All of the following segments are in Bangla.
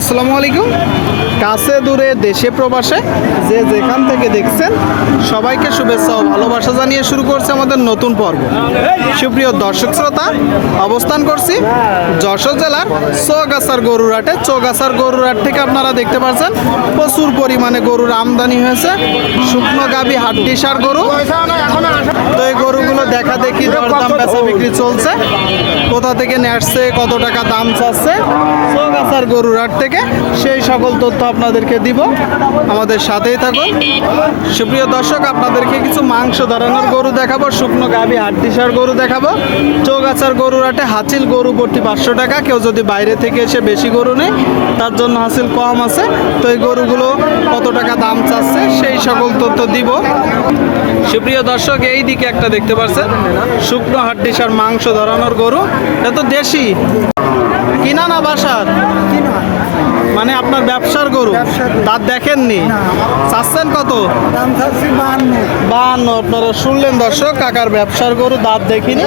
আসসালামু আলাইকুম। কাছে দূরে দেশে প্রবাসে যে যেখান থেকে দেখছেন, সবাইকে শুভেচ্ছা ও ভালোবাসা জানিয়ে শুরু করছে আমাদের নতুন পর্ব। সুপ্রিয় দর্শক শ্রোতা, অবস্থান করছি যশোর জেলার চৌগাছার গরুরহাটে। চৌগাছার গরুরহাট থেকে আপনারা দেখতে পাচ্ছেন প্রচুর পরিমাণে গরুর আমদানি হয়েছে। শুকনো গাবি হাড্ডি সার গরু। তো এই গরুগুলো দেখা দেখি দরদাম বেচা বিক্রি চলছে। কোথা থেকে আসছে, কত টাকা দাম চাচ্ছে? চৌগাছার গরুর হাট থেকে সেই সকল তথ্য আপনাদেরকে দিব। আমাদের সাথেই থাকুন। সুপ্রিয় দর্শক, আপনাদেরকে কিছু মাংস ধরানোর গরু দেখাবো, শুকনো গাভি হাড্ডিসার গরু দেখাবো চোখ চৌগাছার গরুর হাটে হাসিল গরু প্রতি পাঁচশো টাকা। কেউ যদি বাইরে থেকে এসে বেশি গরু নেই তার জন্য হাসিল কম আছে। তো এই গরুগুলো কত টাকা দাম চাচ্ছে, সেই সকল তথ্য দিব। সুপ্রিয় দর্শক, এই দিকে একটা দেখতে পাচ্ছেন শুকনো হাড্ডিসার মাংস ধরানোর গরু। এটা তো দেশি। কিনা না বাসার। মানে আপনার ব্যবসার গরু? তার দেখেননি? চাচ্ছেন কত? বাহান্ন। বাহান্ন আপনারা শুনলেন দর্শক কাকার ব্যবসার গরু দাঁত দেখিনি।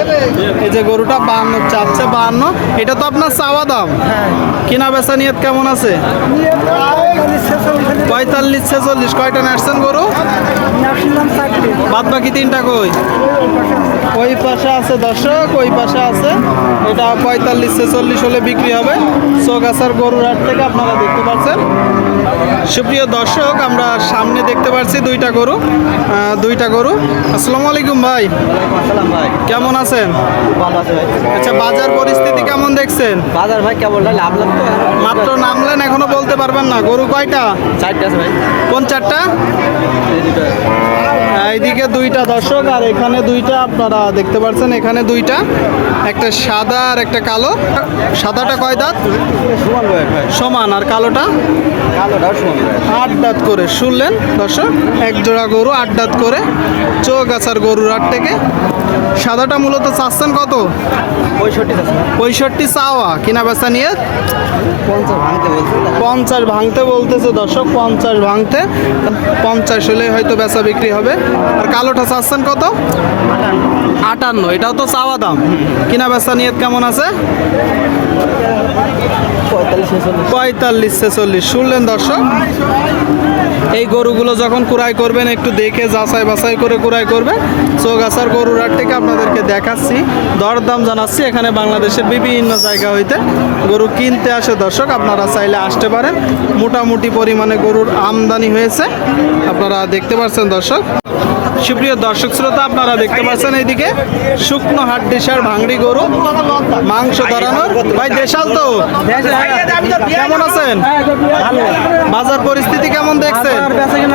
এই যে গরুটা বাহান্ন চাচ্ছে বাহান্ন। এটা তো আপনার চাওয়া দাম। কিনা বেচা নিয়ত কেমন আছে? পঁয়তাল্লিশ ছেচল্লিশ। কয়টা নাচছেন গরু? বাদ বাকি তিনটা কই? ওই পাশে আছে দর্শক ওই পাশে আছে। এটা পঁয়তাল্লিশ ছেচল্লিশ হলে বিক্রি হবে। চৌগাছার গরুর হাট থেকে আপনারা দেখতে পাচ্ছেন। সুপ্রিয় দর্শক আমরা সামনে দেখতে পাচ্ছি দুইটা গরু। দুইটা গরু। আসসালামু আলাইকুম ভাই। ভাই। কেমন আছেন? ভালো আছে আচ্ছা বাজার পরিস্থিতি দেখছেন বাজার ভাই কেমন লাভ লাভ তো। মাত্র নামলেন এখনও বলতে পারবেন না। গরু কয়টা? চারটে আছে ভাই। কোন চারটা? এই এইদিকে দুইটা দর্শক আর এখানে দুইটা আপনারা দেখতে পাচ্ছেন এখানে দুইটা। একটা সাদা আর একটা কালো। সাদাটা কয় দাঁত? সমান আর কালোটা? আট দাঁত করে। শুনলেন দর্শক? এক জোড়া গরু আট দাঁত করে। চোখ চৌগাছার গরুর আট থেকে। সাদাটা মূলত চাচ্ছেন কত? পঁয়ষট্টি পঁয়ষট্টি চাওয়া কিনা বেচা নিয়ে? পঞ্চাশ ভাঙতে বলতেছে দর্শক পঞ্চাশ ভাঙতে। পঞ্চাশ হলে হয়তো বেচা বিক্রি হবে। আর কালোটা চাচ্ছেন কত? আটান্ন। এটাও তো চাওয়া দাম। কিনা বেচা নিয়ত কেমন আছে? পঁয়তাল্লিশ ছেচল্লিশ। শুনলেন দর্শক? এই গরুগুলো যখন কুড়াই করবেন, একটু দেখে যাচাই বাছাই করে কুড়াই করবেন। চৌগাছার গরুর হাট থেকে আপনাদেরকে দেখাচ্ছি, দরদাম জানাচ্ছি। এখানে বাংলাদেশের বিভিন্ন জায়গা হইতে গরু কিনতে আসে। দর্শক, আপনারা চাইলে আসতে পারেন। মোটামুটি পরিমাণে গরুর আমদানি হয়েছে। আপনারা দেখতে পাচ্ছেন দর্শক। সুপ্রিয় দর্শক শ্রোতা, আপনারা দেখতে পাচ্ছেন এইদিকে শুকনো হাট ডিসার ভাঙড়ি গরু। মাংস ধরানোর। ভাই, দেশাল তো। কেমন আছেন? বাজার পরিস্থিতি কেমন দেখছেন? বেচা কিনা কম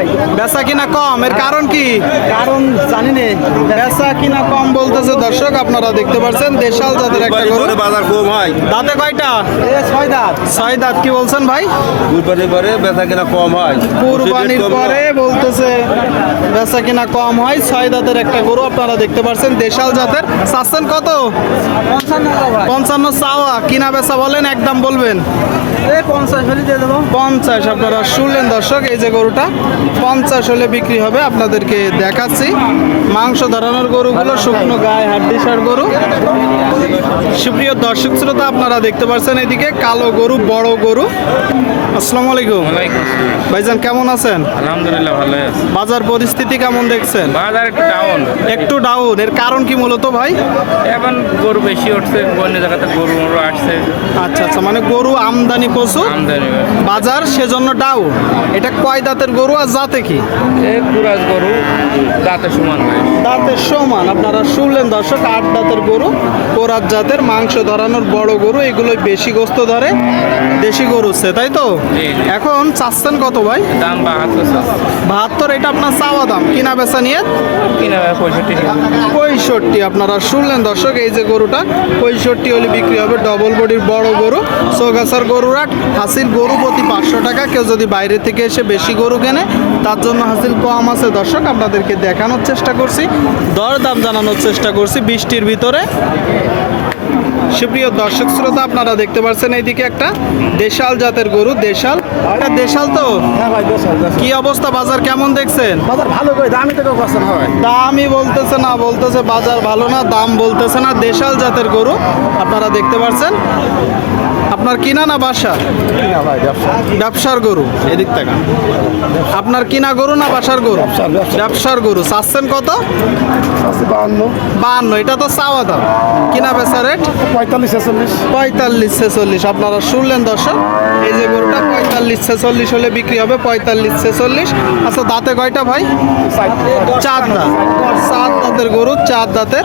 ভাই বেচা কিনা কম এর কারণ কি? কারণ জানি নে বেচা কিনা কম বলতেছে দর্শক আপনারা দেখতে পাচ্ছেন দেশাল জাতের একটা গরু। বাজার কম হয়। দাঁতে কয়টা? এ ছয় দাঁত। ছয় দাঁত কি বলছেন ভাই? কুরবানি পরে বেচা কিনা কম হয়। কুরবানির পরে বলতেছে বেচা কিনা কম হয় ছয় দাঁতের একটা গরু আপনারা দেখতে পাচ্ছেন দেশাল জাতের। চাচ্ছেন কত? পঞ্চান্ন চাওয়া কিনা বেচা বলেন একদম বলবেন। এই পঞ্চাশ দেবো। পঞ্চাশ আপনারা শুনলেন দর্শক এই যে গরুটা। পঞ্চাশ হলে বিক্রি হবে আপনাদেরকে দেখাচ্ছি। মাংস ধরানোর গরুগুলো শুকনো গায়ে হাড্ডিসার গরু। সুপ্রিয় দর্শক শ্রোতা আপনারা দেখতে পাচ্ছেন এদিকে কালো গরু বড় গরু। আসসালামু আলাইকুম। ভাইজান কেমন আছেন? আলহামদুলিল্লাহ ভালো আছে। বাজার পরিস্থিতি কেমন দেখছেন? বাজার একটু ডাউন একটু ডাউন এর কারণ কি মূলত ভাই? এখন গরু বেশি উঠছে অন্য জায়গাতে গরু আসছে। আচ্ছা আচ্ছা মানে গরু আমদানি প্রচুর? আমদানি। বাজার সেজন্য ডাউন এটা কয় দাঁতের গরু? জাতে কি? কুরাজ গরু দাঁতে সমান দাঁতের সমান। আপনারা শুনলেন দর্শক আট দাঁতের গরু কোরাত জাতের মাংস ধরানোর বড় গরু এগুলোই বেশি গোস্ত ধরে দেশি গরু হচ্ছে তাই তো। এখন চাচ্ছেন কত ভাই? দাম বাহাত্তর বাহাত্তর এটা আপনার চাওয়া দাম কিনা বেচা নিয়ে? কিনা পঁয়ষট্টি পঁয়ষট্টি আপনারা শুনলেন দর্শক এই যে গরুটা পঁয়ষট্টি হলে বিক্রি হবে ডবল বডির বড় গরু চৌগাছার গরুরাট হাসির গরু প্রতি পাঁচশো টাকা কেউ যদি বাইরে থেকে এসে বেশি গরু কেনে তার জন্য হাসিল কম আছে। দর্শক আপনাদেরকে দেখানোর চেষ্টা করছি দর দাম জানানোর চেষ্টা করছি বৃষ্টির ভিতরে। সুপ্রিয় দর্শক শ্রোতা আপনারা দেখতে পাচ্ছেন এইদিকে একটা দেশাল জাতের গরু দেশাল। এটা দেশাল তো? হ্যাঁ কি অবস্থা বাজার কেমন দেখছেন? বাজার ভালো করে দামি থেকে পছন্দ হয় দামই বলতেছে না বলতেছে বাজার ভালো না দাম বলতেছে না দেশাল জাতের গরু আপনারা দেখতে পাচ্ছেন। আপনার কিনা না বাসা? ব্যবসার গরু এদিক থেকে। আপনার কিনা গরু না বাসার গরু? ব্যবসার, গরু। চাচ্ছেন কত? বাহান্ন। বাহান্ন এটা তো চাওয়া দাম। কিনা বেচা রেট পঁয়তাল্লিশ ছেচল্লিশ। পঁয়তাল্লিশ ছেচল্লিশ। আপনারা শুনলেন দর্শক এই যে গরুটা পঁয়তাল্লিশ ছেচল্লিশ হলে বিক্রি হবে পঁয়তাল্লিশ ছেচল্লিশ। আচ্ছা দাঁতে কয়টা ভাই? চার দাঁত। চার দাঁতের গরু চার দাঁতের।